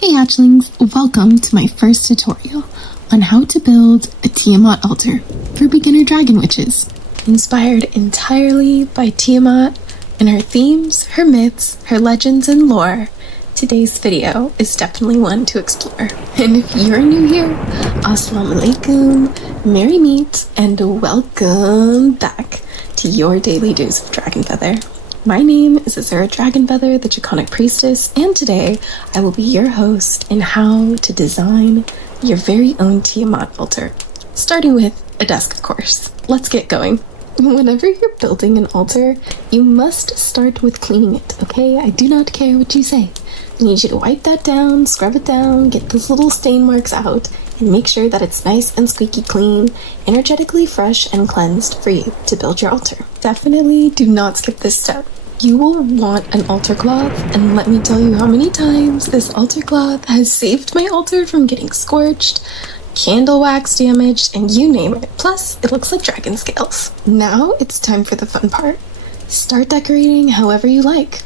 Hey Hatchlings, welcome to my first tutorial on how to build a Tiamat altar for beginner dragon witches. Inspired entirely by Tiamat and her themes, her myths, her legends, and lore, today's video is definitely one to explore. And if you're new here, assalamu alaikum, merry meet, and welcome back to your daily dose of DragonFaether. My name is Azura DragonFaether, the Draconic Priestess, and today I will be your host in how to design your very own Tiamat altar. Starting with a desk, of course. Let's get going. Whenever you're building an altar, you must start with cleaning it, okay? I do not care what you say. I need you to wipe that down, scrub it down, get those little stain marks out, and make sure that it's nice and squeaky clean, energetically fresh and cleansed for you to build your altar. Definitely do not skip this step. You will want an altar cloth, and let me tell you how many times this altar cloth has saved my altar from getting scorched, candle wax damaged, and you name it. Plus, it looks like dragon scales. Now it's time for the fun part. Start decorating however you like.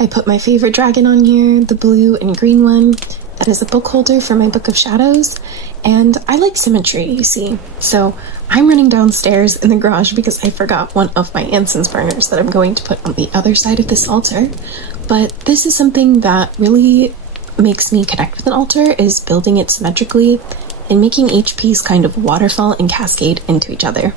I put my favorite dragon on here, the blue and green one. That is a book holder for my Book of Shadows, and I like symmetry, you see. So I'm running downstairs in the garage because I forgot one of my incense burners that I'm going to put on the other side of this altar. But this is something that really makes me connect with an altar, is building it symmetrically and making each piece kind of waterfall and cascade into each other.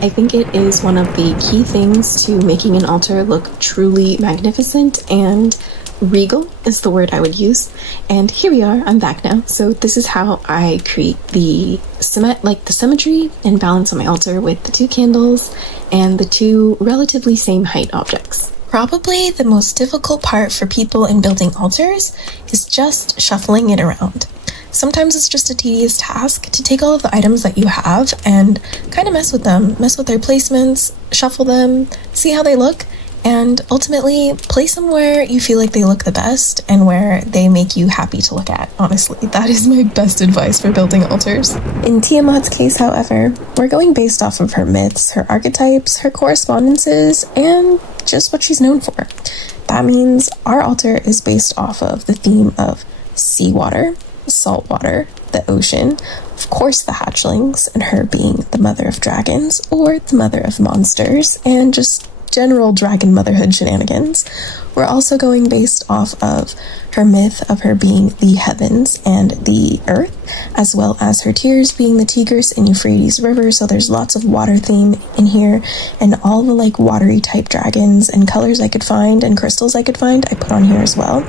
I think it is one of the key things to making an altar look truly magnificent, and regal is the word I would use. And here we are, I'm back now. So this is how I create the symmetry and balance on my altar with the two candles and the two relatively same height objects. Probably the most difficult part for people in building altars is just shuffling it around. Sometimes it's just a tedious task to take all of the items that you have and kind of mess with them, mess with their placements, shuffle them, see how they look, and ultimately place them where you feel like they look the best and where they make you happy to look at. Honestly, that is my best advice for building altars. In Tiamat's case, however, we're going based off of her myths, her archetypes, her correspondences, and just what she's known for. That means our altar is based off of the theme of seawater, salt water, the ocean, of course the hatchlings, and her being the mother of dragons or the mother of monsters, and just general dragon motherhood shenanigans. We're also going based off of her myth of her being the heavens and the earth, as well as her tears being the Tigris and Euphrates River, so there's lots of water theme in here, and all the watery type dragons and colors I could find and crystals I could find I put on here as well.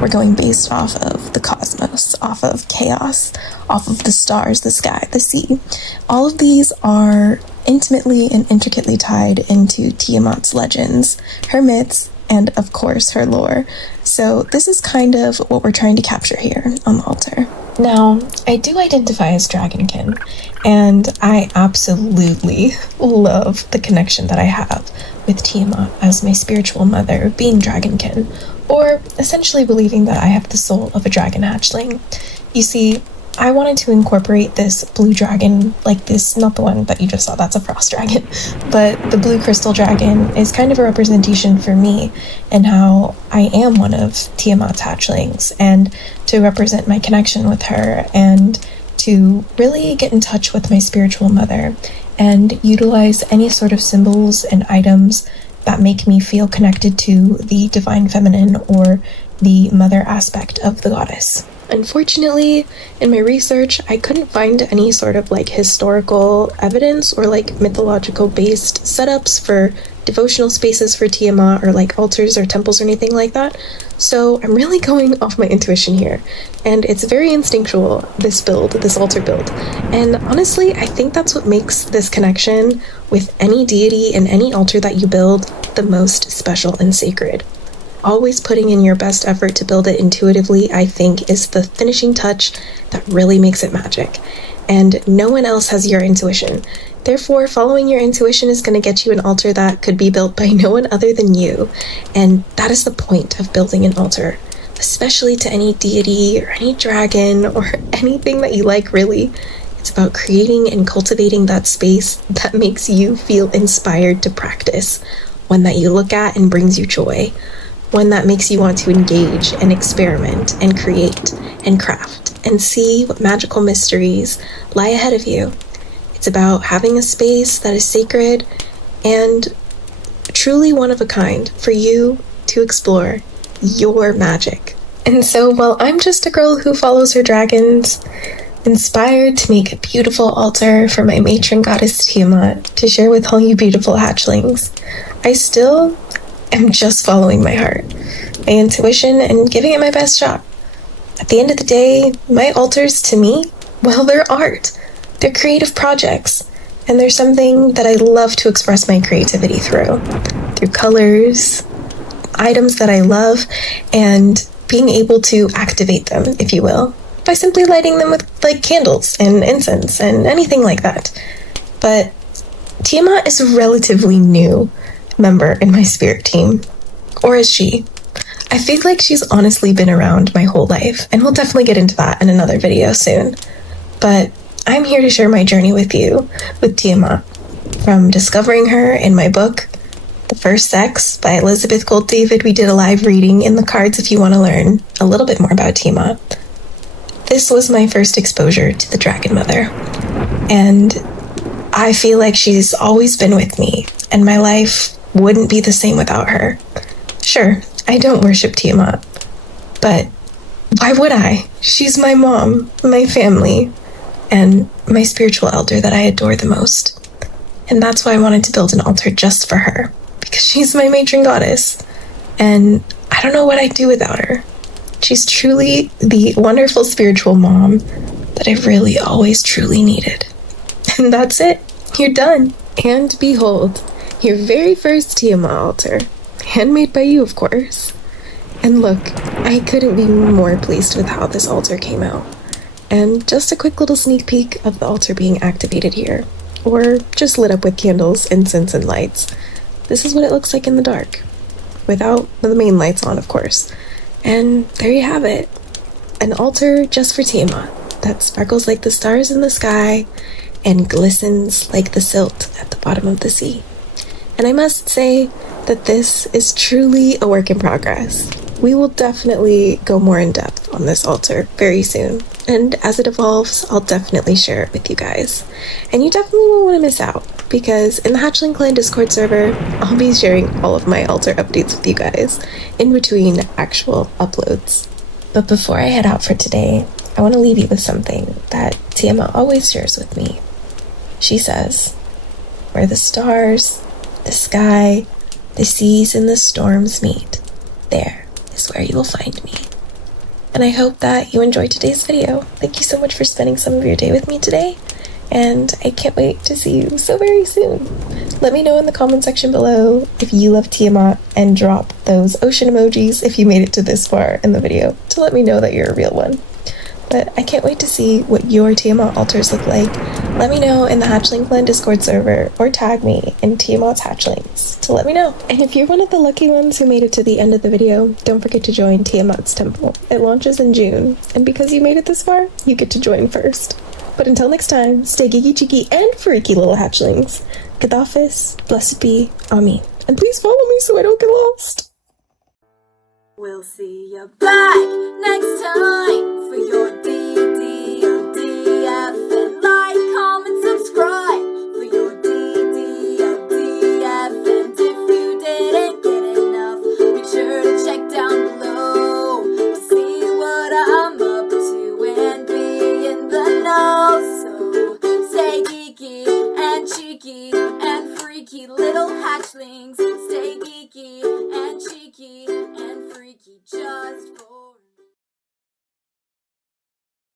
We're going based off of the cosmos, off of chaos, off of the stars, the sky, the sea. All of these are intimately and intricately tied into Tiamat's legends, her myths, and of course her lore. So this is kind of what we're trying to capture here on the altar. Now, I do identify as Dragonkin, and I absolutely love the connection that I have with Tiamat as my spiritual mother, being Dragonkin, or essentially believing that I have the soul of a dragon hatchling. You see, I wanted to incorporate this blue dragon, like this, not the one that you just saw, that's a frost dragon, but the blue crystal dragon is kind of a representation for me and how I am one of Tiamat's hatchlings, and to represent my connection with her and to really get in touch with my spiritual mother and utilize any sort of symbols and items that make me feel connected to the divine feminine or the mother aspect of the goddess. Unfortunately, in my research, I couldn't find any sort of historical evidence or mythological based setups for devotional spaces for Tiamat or altars or temples or anything like that. So I'm really going off my intuition here, and it's very instinctual, this altar build. And honestly, I think that's what makes this connection with any deity and any altar that you build the most special and sacred. Always putting in your best effort to build it intuitively, I think, is the finishing touch that really makes it magic. And no one else has your intuition. Therefore, following your intuition is going to get you an altar that could be built by no one other than you. And that is the point of building an altar, especially to any deity or any dragon or anything that you like, really. It's about creating and cultivating that space that makes you feel inspired to practice, one that you look at and brings you joy. one that makes you want to engage and experiment and create and craft and see what magical mysteries lie ahead of you. It's about having a space that is sacred and truly one of a kind for you to explore your magic. And so while I'm just a girl who follows her dragons, inspired to make a beautiful altar for my matron goddess Tiamat to share with all you beautiful hatchlings, I still am just following my heart, my intuition, and giving it my best shot. At the end of the day, my altars to me, well, they're art. They're creative projects, and they're something that I love to express my creativity through colors, items that I love, and being able to activate them, if you will, by simply lighting them with like candles and incense and anything like that. But Tiamat is a relatively new member in my spirit team. Or is she? I feel like she's honestly been around my whole life, and we'll definitely get into that in another video soon. But I'm here to share my journey with you, with Tiamat, from discovering her in my book, The First Sex by Elizabeth Gold David. We did a live reading in the cards if you want to learn a little bit more about Tiamat. This was my first exposure to the Dragon Mother, and I feel like she's always been with me, and my life wouldn't be the same without her. Sure, I don't worship Tiamat, but why would I? She's my mom, my family, and my spiritual elder that I adore the most. And that's why I wanted to build an altar just for her, because she's my matron goddess, and I don't know what I'd do without her. She's truly the wonderful spiritual mom that I've really always truly needed. And that's it. You're done. And behold, your very first Tiamat altar. Handmade by you, of course. And look, I couldn't be more pleased with how this altar came out. And just a quick little sneak peek of the altar being activated here, or just lit up with candles, incense, and lights. This is what it looks like in the dark, without the main lights on, of course. And there you have it, an altar just for Tiamat that sparkles like the stars in the sky and glistens like the silt at the bottom of the sea. And I must say that this is truly a work in progress. We will definitely go more in depth on this altar very soon, and as it evolves, I'll definitely share it with you guys. And you definitely won't want to miss out, because in the Hatchling Clan Discord server, I'll be sharing all of my altar updates with you guys in between actual uploads. But before I head out for today, I want to leave you with something that Tiamat always shares with me. She says, "Where the stars, the sky, the seas, and the storms meet, there is where you will find me." And I hope that you enjoyed today's video. Thank you so much for spending some of your day with me today, and I can't wait to see you so very soon. Let me know in the comment section below if you love Tiamat, and drop those ocean emojis if you made it to this far in the video to let me know that you're a real one. But I can't wait to see what your Tiamat altars look like. Let me know in the Hatchling Clan Discord server, or tag me in Tiamat's Hatchlings to let me know. And if you're one of the lucky ones who made it to the end of the video, don't forget to join Tiamat's Temple. It launches in June, and because you made it this far, you get to join first. But until next time, stay geeky, cheeky, and freaky, little hatchlings. Gadafis, blessed be, Amen. And please follow me so I don't get lost. We'll see you back next time for your DDLDF, and like, comment, subscribe for your DDLDF. And if you didn't get enough, make sure to check down below to see what I'm up to and be in the know. So stay geeky and cheeky and freaky, little hatchlings. Stay geeky and cheeky and freaky.